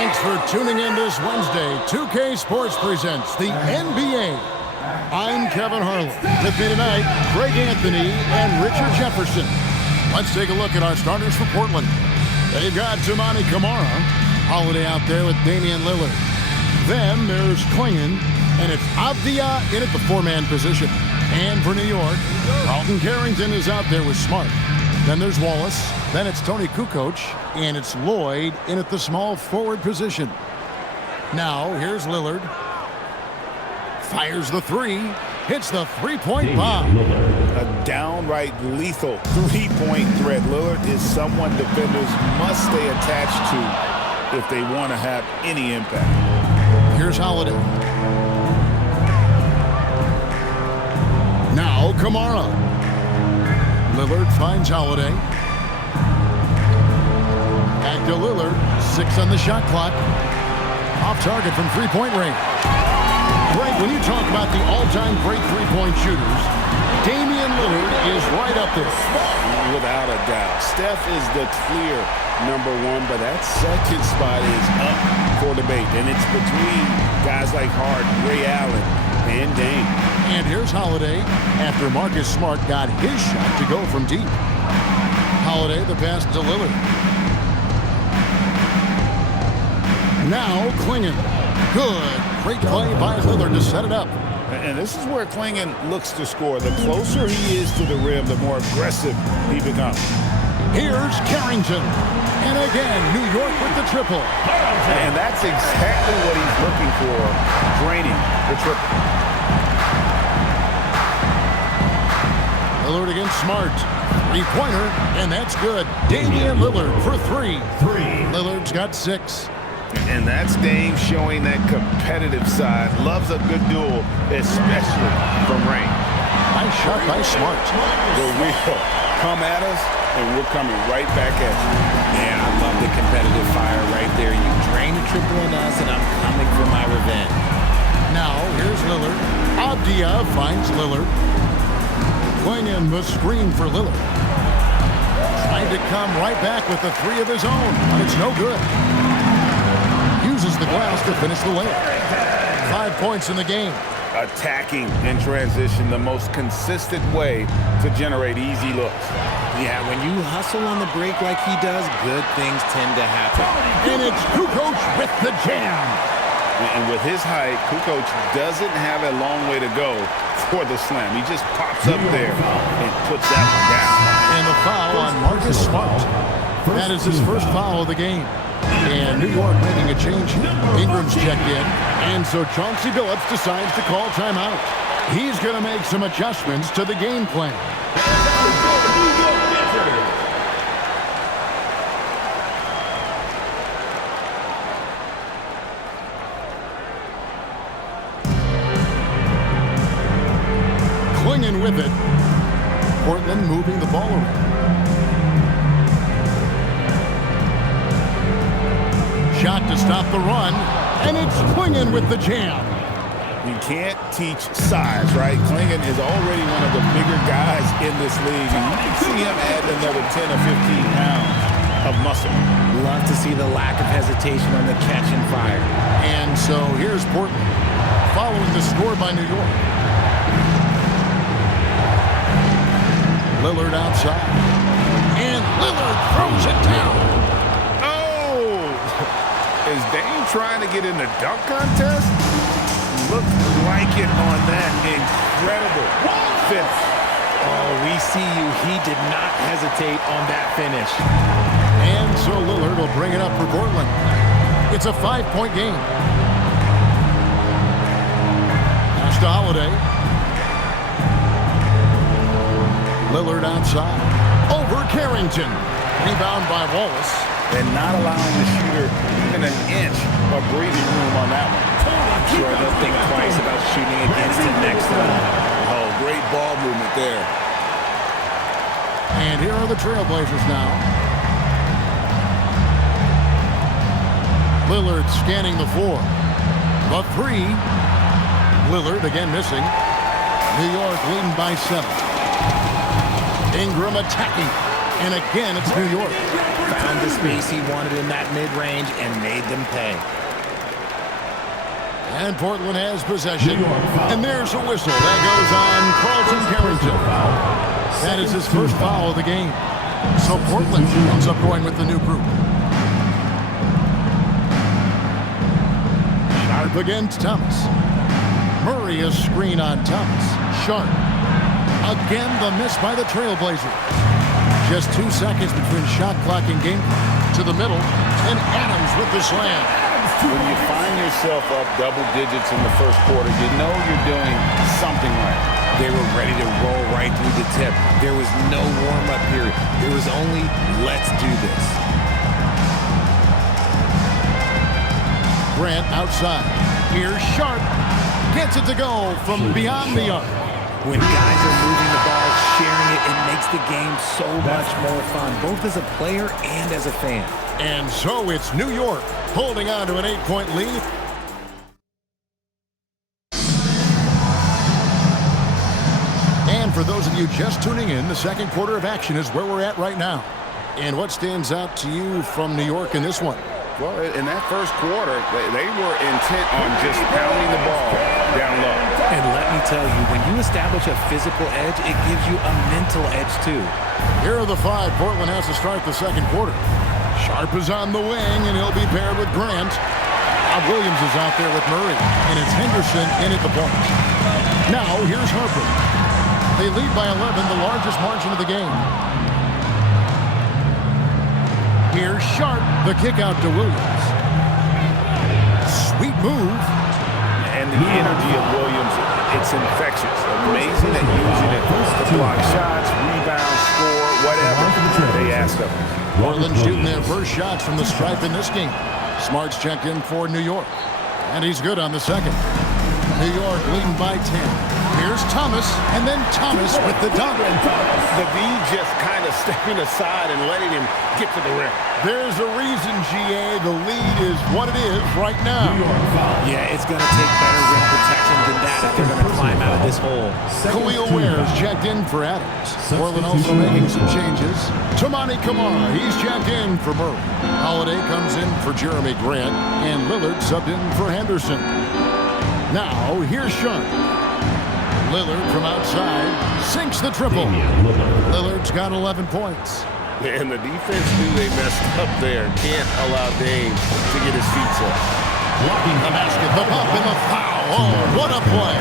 Thanks for tuning in this Wednesday. 2K Sports presents the NBA. I'm Kevin Harlan. With me tonight, Greg Anthony and Richard Jefferson. Let's take a look at our starters for Portland. They've got Toumani Camara, Holiday out there with Damian Lillard. Then there's Klingon, and it's Avdia in at the four-man position. And for New York, Carlton Carrington is out there with Smart. Then there's Wallace. Then it's Tony Kukoc, and it's Lloyd in at the small forward position. Now, here's Lillard. Fires the three. Hits the three-point bomb. A downright lethal three-point threat. Lillard is someone defenders must stay attached to if they want to have any impact. Here's Holiday. Now, Camara. Lillard finds Holiday. Back to Lillard. 6 on the shot clock. Off target from three-point range. Greg, when you talk about the all-time great three-point shooters, Damian Lillard is right up there. Without a doubt. Steph is the clear number one, but that second spot is up for debate. And it's between guys like Harden, Ray Allen, and Dame. And here's Holiday after Marcus Smart got his shot to go from deep. Holiday, the pass to Lillard. Now Klingon. Good. Great play by Lillard to set it up. And this is where Klingon looks to score. The closer he is to the rim, the more aggressive he becomes. Here's Carrington. And again, New York with the triple. And that's exactly what he's looking for, draining the triple. Lillard against Smart. Three-pointer, and that's good. Damian Lillard for three. Lillard's got 6. And that's Dame showing that competitive side. Loves a good duel, especially from range. Nice shot by Smart. The wheel come at us, and we're coming right back at you. Yeah, I love the competitive fire right there. You drain the triple on us, and I'm coming for my revenge. Now, here's Lillard. Avdia finds Lillard. Klingon the screen for Lillard. Tried to come right back with the three of his own, but it's no good. Uses the glass to finish the layup. 5 points in the game. Attacking in transition, the most consistent way to generate easy looks. Yeah, when you hustle on the break like he does, good things tend to happen. And it's Kukoc with the jam. And with his height, Kukoc doesn't have a long way to go for the slam. He just pops up there and puts that one down. And the foul on Marcus Smart. That is his first foul of the game. And New York making a change. Ingram's checked in. And so Chauncey Billups decides to call timeout. He's going to make some adjustments to the game plan. Klingon with it. Portland moving the ball around. Shot to stop the run, and it's Klingon with the jam. You can't teach size, right? Klingon is already one of the bigger guys in this league, and you can see him add another 10 or 15 pounds of muscle. Love to see the lack of hesitation on the catch and fire. And so here's Portland, following the score by New York. Lillard outside, and Lillard throws it down. Is Dame trying to get in the dunk contest? Looked like it on that incredible finish. Oh, we see you. He did not hesitate on that finish. And so Lillard will bring it up for Portland. It's a 5-point game. Pass to Holiday. Lillard outside. Over Carrington. Rebound by Wallace. And not allowing the shooter even an inch of breathing room on that one. I'm sure they'll think twice about shooting against him next time. Oh, great ball movement there. And here are the Trailblazers now. Lillard scanning the floor. The three. Lillard again missing. New York leading by 7. Ingram attacking. And again, it's New York. Found the space he wanted in that mid-range and made them pay. And Portland has possession. And there's a whistle. That goes on Carlton Carrington. That is his first foul of the game. So Portland ends up going with the new group. Sharp against Thomas. Murray a screen on Thomas. Sharp. Again, the miss by the Trailblazers. Just 2 seconds between shot clock and game clock. To the middle. And Adams with the slam. When you find yourself up double digits in the first quarter, you know you're doing something right. They were ready to roll right through the tip. There was no warm-up period. There was only, let's do this. Grant outside. Here's Sharp. Gets it to go from beyond the arc. When guys are moving the ball, sharing it, it makes the game so much more fun, both as a player and as a fan. And so it's New York holding on to an 8-point lead. And for those of you just tuning in, the second quarter of action is where we're at right now. And what stands out to you from New York in this one? Well, in that first quarter, they were intent on just pounding the ball down low. And let me tell you, when you establish a physical edge, it gives you a mental edge too. Here are the 5 Portland has to start the second quarter. Sharp is on the wing, and he'll be paired with Grant. Williams is out there with Murray, and it's Henderson in at the point. Now, here's Harper. They lead by 11, the largest margin of the game. Here's Sharp, the kick out to Williams. Sweet move. And the energy of Williams, it's infectious. Amazing at using it to block shots, rebound, score, whatever they ask of him. Portland shooting their first shots from the stripe in this game. Smart's checked in for New York. And he's good on the second. New York leading by 10. Here's Thomas, and then Thomas with the dunk. The V just kind of stepping aside and letting him get to the rim. There's a reason, GA, the lead is what it is right now. Yeah, it's going to take better rim protection than that if they're going to climb out of this hole. Khalil Ware's checked in for Adams. Portland also making some changes. Tamani Kamara, he's checked in for Murray. Holiday comes in for Jeremy Grant, and Lillard subbed in for Henderson. Now, here's Sharp. Lillard from outside sinks the triple. Lillard's got 11 points. And the defense knew they messed up there. Can't allow Dame to get his feet set. Blocking the basket, the bump, and the foul. Oh, what a play.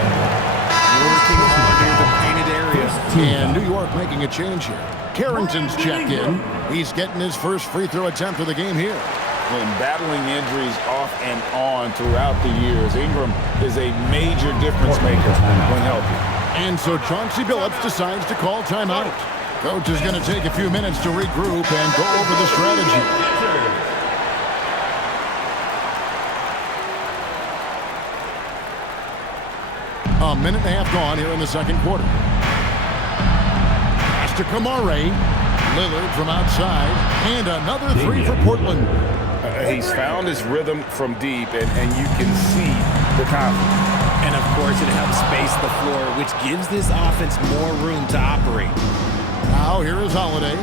Working hard near the painted area. And New York making a change here. Carrington's checked in. He's getting his first free throw attempt of the game here. When battling injuries off and on throughout the years, Ingram is a major difference maker when healthy. And so Chauncey Billups decides to call timeout. Coach is going to take a few minutes to regroup and go over the strategy. A minute and a half gone here in the second quarter. Pass to Kamara. Lillard from outside. And another three for Portland. He's found his rhythm from deep, and you can see the confidence. And, of course, it helps space the floor, which gives this offense more room to operate. Now, here is Holiday.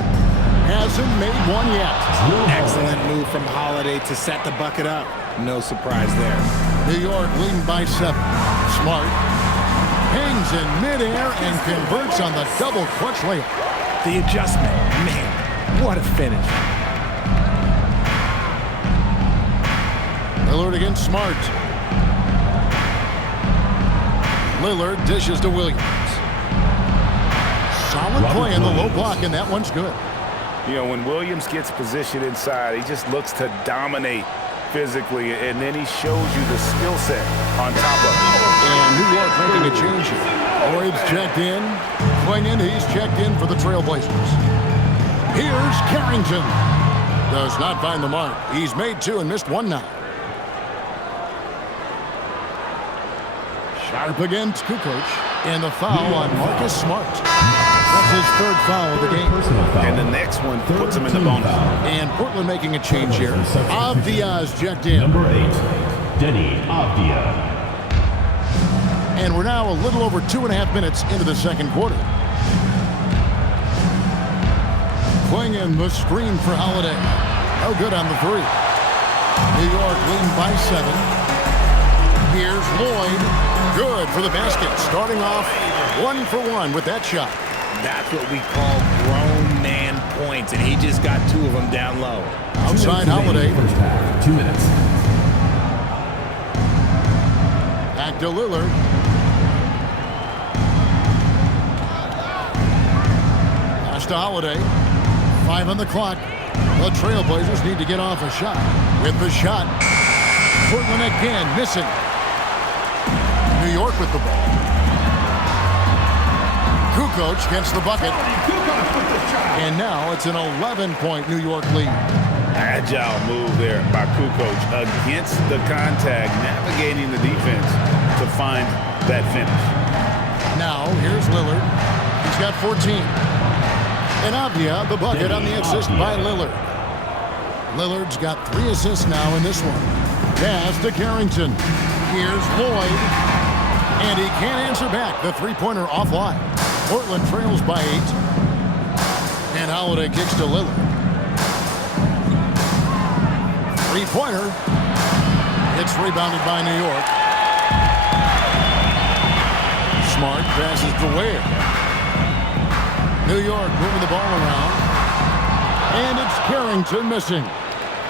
Hasn't made one yet. Excellent move from Holiday to set the bucket up. No surprise there. New York leading by 7. Smart hangs in midair and converts on the double clutch layup. The adjustment. Man, what a finish. Lillard against Smart. Lillard dishes to Williams. Solid play in the low block, and that one's good. You know, when Williams gets positioned inside, he just looks to dominate physically, and then he shows you the skill set on top of it. And New York making a change here. Lloyd's checked in. Klingon, he's checked in for the Trailblazers. Here's Carrington. Does not find the mark. He's made 2 and missed 1 now. Sharp against Kukoc, and the foul on Marcus Smart. That's his 3rd foul of the game. And the next one puts him in the bonus. And Portland making a change here. Avdia's checked in. Number 8, Denny Avdia. And we're now a little over 2.5 minutes into the second quarter. Klingon, the screen for Holiday. No good on the three. New York leading by 7. Here's Lloyd. Good for the basket. Starting off 1 for 1 with that shot. That's what we call grown man points, and he just got 2 of them down low. Outside Holiday. First half, 2 minutes. Back to Lillard. Pass to Holiday. 5 on the clock. The Trailblazers need to get off a shot. With the shot. Portland again missing. New York with the ball. Kukoc gets the bucket. And now it's an 11-point New York lead. Agile move there by Kukoc against the contact, navigating the defense to find that finish. Now, here's Lillard. He's got 14. And Avdia, the bucket on the assist by Lillard. Lillard's got 3 assists now in this one. Pass to Carrington. Here's Lloyd. And he can't answer back. The three-pointer offline. Portland trails by 8. And Holiday kicks to Lillard. Three-pointer. It's rebounded by New York. Smart passes to Wade. New York moving the ball around. And it's Carrington missing.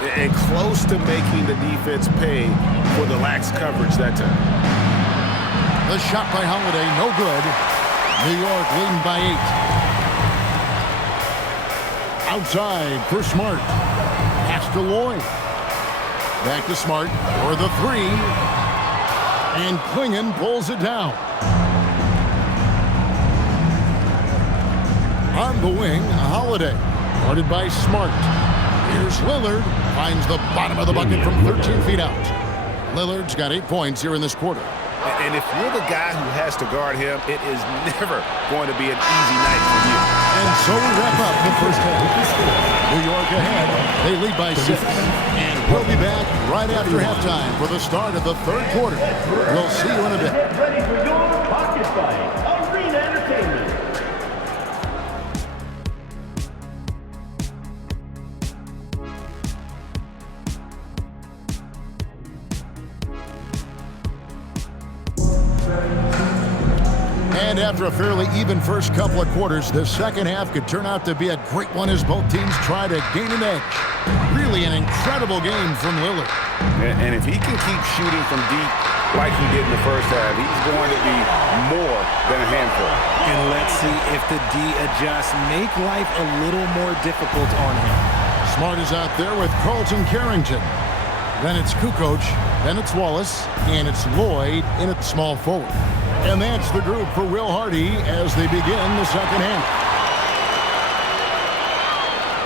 And close to making the defense pay for the lax coverage that time. The shot by Holiday, no good. New York leading by 8. Outside for Smart. Pass to Lloyd. Back to Smart for the 3. And Klingon pulls it down. On the wing, Holiday. Guarded by Smart. Here's Lillard. Finds the bottom of the bucket from 13 feet out. Lillard's got 8 points here in this quarter. And if you're the guy who has to guard him, it is never going to be an easy night for you. And so we wrap up the first half. New York ahead. They lead by 6. And we'll be back right after halftime for the start of the third quarter. We'll see you in a bit. Get ready for your pocket fight. Arena Entertainment. And after a fairly even first couple of quarters, the second half could turn out to be a great one as both teams try to gain an edge. Really an incredible game from Lillard. And if he can keep shooting from deep like he did in the first half, he's going to be more than a handful. And let's see if the D adjusts, make life a little more difficult on him. Smart is out there with Carlton Carrington. Then it's Kukoc, then it's Wallace, and it's Lloyd in at small forward. And that's the group for Will Hardy as they begin the second half.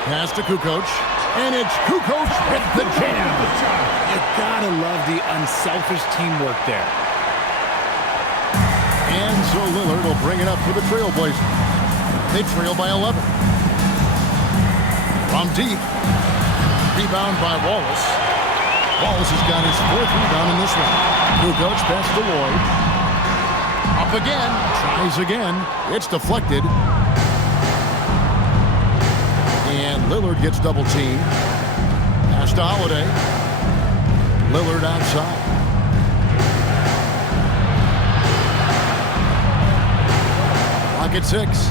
Pass to Kukoc, and it's Kukoc with the jam. You gotta love the unselfish teamwork there. And so Lillard will bring it up for the Trailblazers. They trail by 11. From deep. Rebound by Wallace. Wallace has got his 4th rebound in this one. Kukoc pass to Lloyd. Up again. Tries again. It's deflected. And Lillard gets double teamed. Pass to Holiday. Lillard outside. Clock at 6.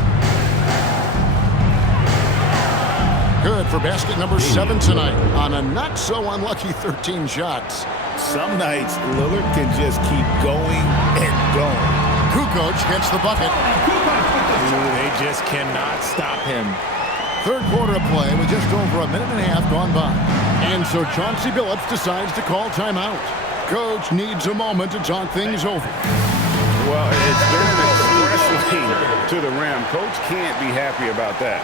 Good for basket number 7 tonight on a not-so-unlucky 13 shots. Some nights, Lillard can just keep going and going. Kukoc gets the bucket. Ooh, they just cannot stop him. Third quarter of play with just over a minute and a half gone by. And so Chauncey Billups decides to call timeout. Coach needs a moment to talk things over. Well, it's been an express lane to the rim. Coach can't be happy about that.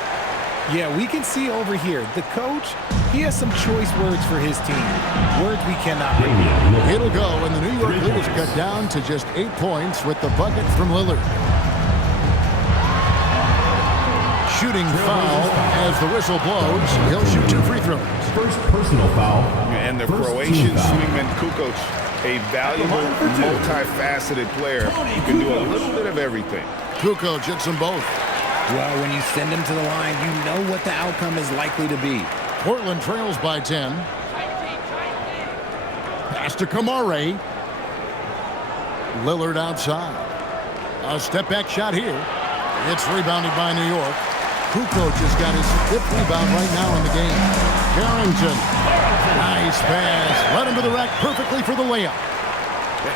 Yeah, we can see over here, the coach, he has some choice words for his team. Words we cannot repeat. It'll go, and the New York lead is cut down to just 8 points with the bucket from Lillard. Shooting foul as the whistle blows. He'll shoot 2 free throws. First personal foul. And the Croatian swingman Kukoc, a valuable, multifaceted player who can do a little bit of everything. Kukoc hits them both. Well, when you send him to the line, you know what the outcome is likely to be. Portland trails by 10. Pass to Kamare. Lillard outside. A step-back shot here. It's rebounded by New York. Kukoc has got his 5th rebound right now in the game. Carrington. Nice pass. Led him to the rack perfectly for the layup.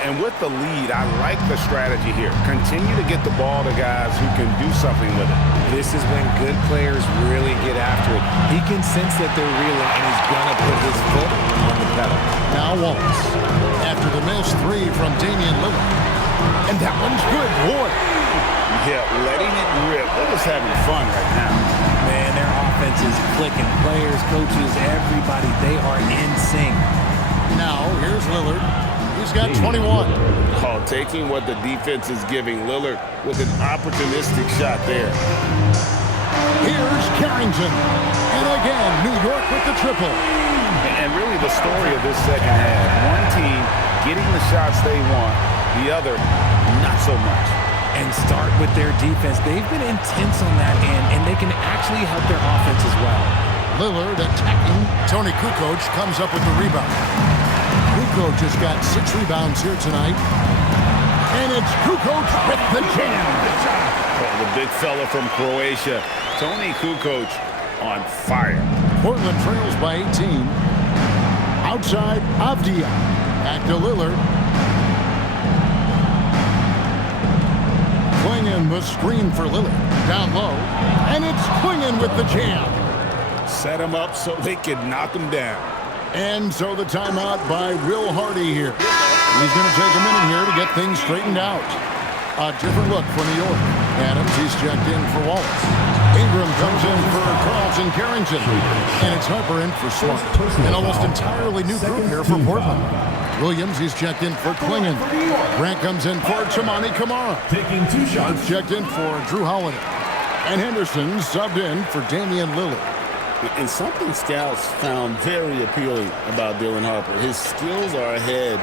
And with the lead, I like the strategy here. Continue to get the ball to guys who can do something with it. This is when good players really get after it. He can sense that they're reeling, and he's going to put his foot on the pedal. Now Wallace. After the missed 3 from Damian Lillard. And that one's good. Boy. Yeah, letting it rip. They're just having fun right now. Man, their offense is clicking. Players, coaches, everybody, they are in sync. Now, here's Lillard. He's got 21. Oh, taking what the defense is giving Lillard with an opportunistic shot there. Here's Carrington. And again, New York with the triple. And really the story of this second half. One team getting the shots they want, the other not so much. And start with their defense. They've been intense on that end, and they can actually help their offense as well. Lillard attacking. Tony Kukoc comes up with the rebound. Kukoc has got 6 rebounds here tonight. And it's Kukoc with the jam. Oh, the big fella from Croatia, Tony Kukoc, on fire. Portland trails by 18. Outside, Avdia. Back to Lillard. Klingon the screen for Lillard. Down low. And it's Klingon with the jam. Set him up so they can knock him down. And so the timeout by Will Hardy here. He's going to take a minute here to get things straightened out. A different look for New York. Adams, he's checked in for Wallace. Ingram comes in for Carlton Carrington. And it's Harper in for Smart. An almost entirely new group here for Portland. Williams, he's checked in for Klingon. Grant comes in for Chamani Kamara. Taking 2 shots. Checked in for Drew Holiday. And Henderson subbed in for Damian Lillard. And something scouts found very appealing about Dylan Harper. His skills are ahead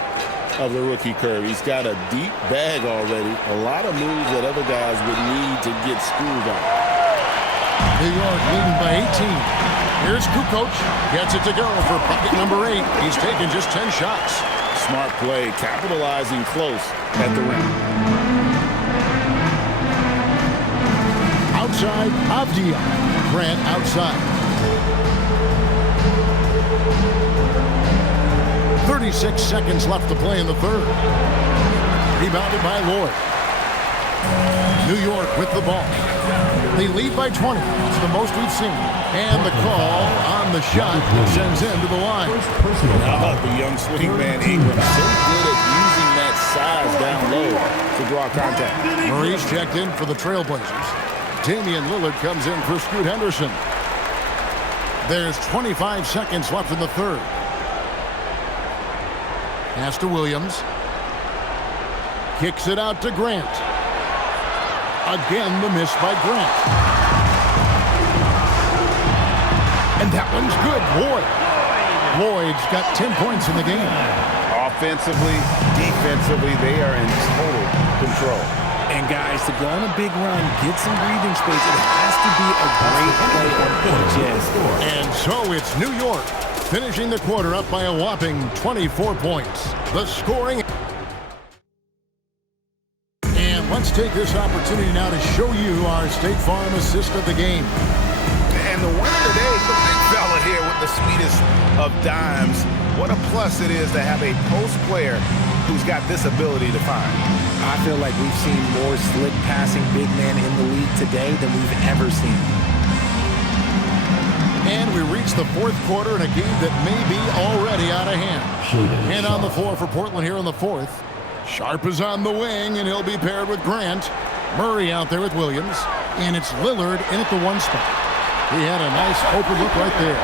of the rookie curve. He's got a deep bag already. A lot of moves that other guys would need to get screwed on. New York leading by 18. Here's Kukoc. Gets it to go for bucket number 8. He's taken just 10 shots. Smart play, capitalizing close at the rim. Outside, Avdia. Grant outside. 36 seconds left to play in the third. Rebounded by Lloyd. New York with the ball. They lead by 20. It's the most we've seen. And the call on the shot sends him to the line. How about the young swing man Ingram? So good at using that size down low to draw contact. Murray's checked in for the Trailblazers. Damian Lillard comes in for Scoot Henderson. There's 25 seconds left in the third. Pass to Williams. Kicks it out to Grant. Again, the miss by Grant. And that one's good. Lloyd's got 10 points in the game. Offensively, defensively, they are in total control. And guys, to go on a big run, get some breathing space, it has to be a great play on edges. And so it's New York finishing the quarter up by a whopping 24 points. The scoring. And let's take this opportunity now to show you our State Farm assist of the game. And the winner today, the big fella here with the sweetest of dimes. What a plus it is to have a post player who's got this ability to find. I feel like we've seen more slick passing big man in the league today than we've ever seen. And we reach the fourth quarter in a game that may be already out of hand. And on the floor for Portland here in the fourth. Sharp is on the wing, and he'll be paired with Grant. Murray out there with Williams. And it's Lillard in at the 1 spot. He had a nice open look right there.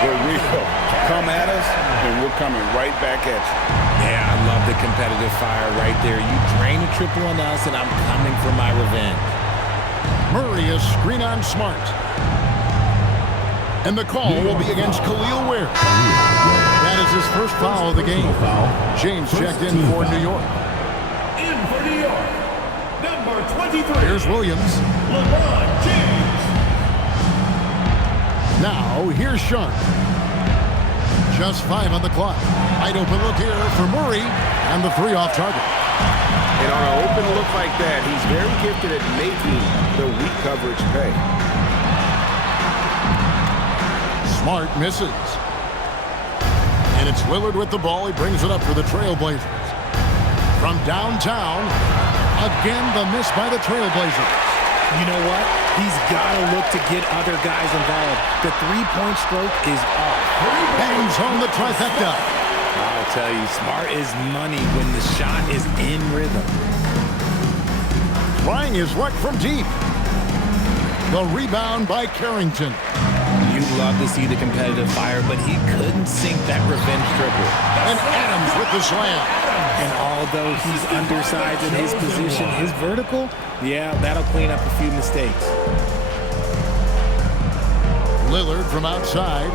We're real. Come at us, and we're coming right back at you. Yeah, I love the competitive fire right there. You drain a triple on us, and I'm coming for my revenge. Murray is screen on Smart. And the call will be against Khalil Ware. That is his first foul of the game. James checked in for New York. In for New York, number 20. Here's Williams. LeBron James. Now, here's Sharp. Just 5 on the clock. Wide open look here for Murray, and the 3 off target. And on an open look like that, he's very gifted at making the weak coverage pay. Smart misses. And it's Lillard with the ball. He brings it up for the Trailblazers. From downtown, again the miss by the Trailblazers. You know what? He's got to look to get other guys involved. The three-point stroke is off. Bangs home the trifecta. I'll tell you, smart is money when the shot is in rhythm. Trying his luck from deep. The rebound by Carrington. You'd love to see the competitive fire, but he couldn't sink that revenge triple. And Adams with the slam. And although he's undersized in his position, his vertical, yeah, that'll clean up a few mistakes. Lillard from outside.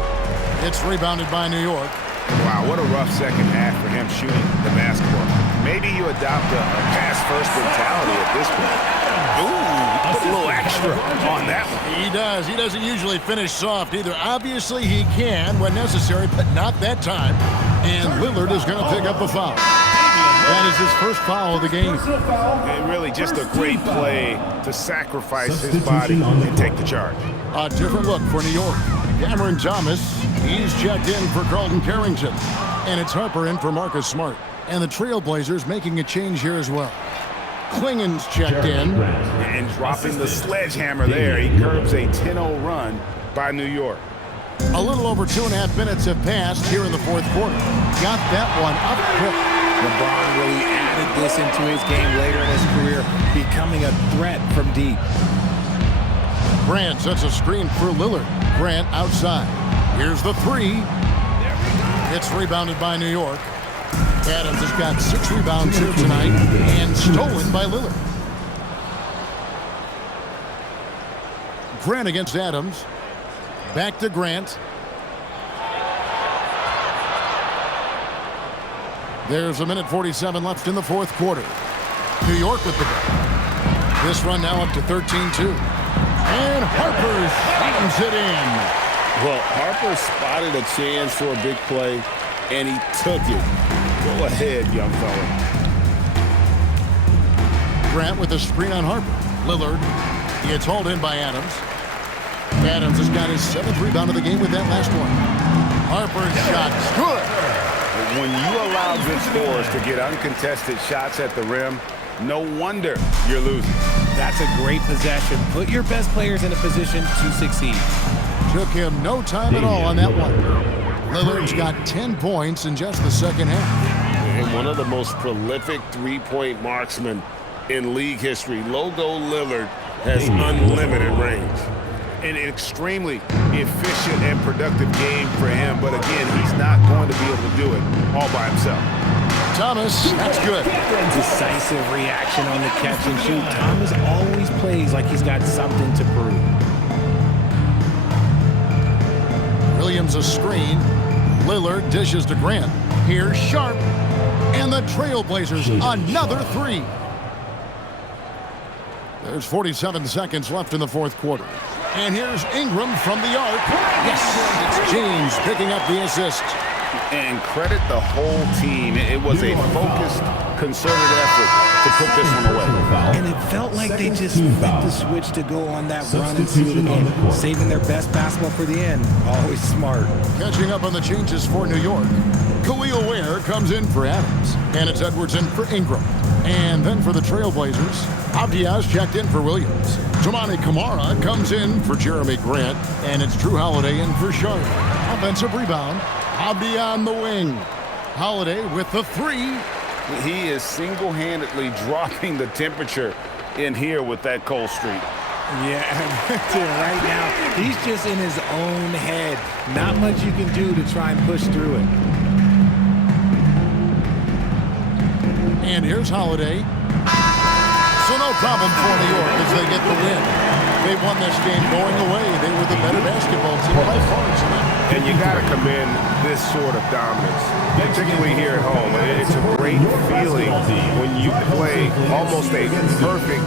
It's rebounded by New York. Wow, what a rough second half for him shooting the basketball. Maybe you adopt a pass-first mentality at this point. Ooh, put a little extra on that one. He does. He doesn't usually finish soft either. Obviously, he can when necessary, but not that time. And Lillard is going to pick up a foul. That is his first foul of the game. And really just a great play to sacrifice his body and take the charge. A different look for New York. Cameron Thomas, he's checked in for Carlton Carrington. And it's Harper in for Marcus Smart. And the Trailblazers making a change here as well. Klingen's checked in. And dropping the sledgehammer there, he curbs a 10-0 run by New York. A little over 2.5 minutes have passed here in the fourth quarter. Got that one up quick. LeBron really added this into his game later in his career, becoming a threat from deep. Grant sets a screen for Lillard. Grant outside. Here's the 3. It's rebounded by New York. Adams has got 6 rebounds here tonight and stolen by Lillard. Grant against Adams. Back to Grant. There's 1:47 left in the fourth quarter. New York with the ball. This run now up to 13-2. And Harper slams it in. Well, Harper spotted a chance for a big play, and he took it. Go ahead, young fella. Grant with a screen on Harper. Lillard gets hauled in by Adams. Adams has got his 7th rebound of the game with that last one. Harper's shot is good. When you allow good scorers to get uncontested shots at the rim, no wonder you're losing. That's a great possession. Put your best players in a position to succeed. Took him no time at all on that one. Lillard's got 10 points in just the second half. And one of the most prolific three-point marksmen in league history, Logo Lillard, has unlimited range. An extremely efficient and productive game for him, but again, he's not going to be able to do it all by himself. Thomas, that's good. Decisive reaction on the catch and shoot. Thomas always plays like he's got something to prove. Williams a screen. Lillard dishes to Grant. Here's Sharp. And the Trailblazers another 3. There's 47 seconds left in the fourth quarter. And here's Ingram from the arc. Yes, it's James picking up the assist. And credit the whole team. It was a focused, concerted effort to put this one away. And it felt like they just flipped the switch to go on that run and seal the game, saving their best basketball for the end. Always smart. Catching up on the changes for New York. Khalil Ware comes in for Adams. And it's Edwards in for Ingram. And then for the Trailblazers, Abdiaz checked in for Williams. Toumani Camara comes in for Jeremy Grant. And it's Drew Holiday in for Sharp. Offensive rebound. Abdi on the wing. Holiday with the 3. He is single-handedly dropping the temperature in here with that cold streak. Yeah, right now, he's just in his own head. Not much you can do to try and push through it. And here's Holiday. So no problem for New York as they get the win. They won this game going away. They were the better basketball team by far tonight. And you got to commend this sort of dominance, particularly here at home. It's a great feeling when you play almost a perfect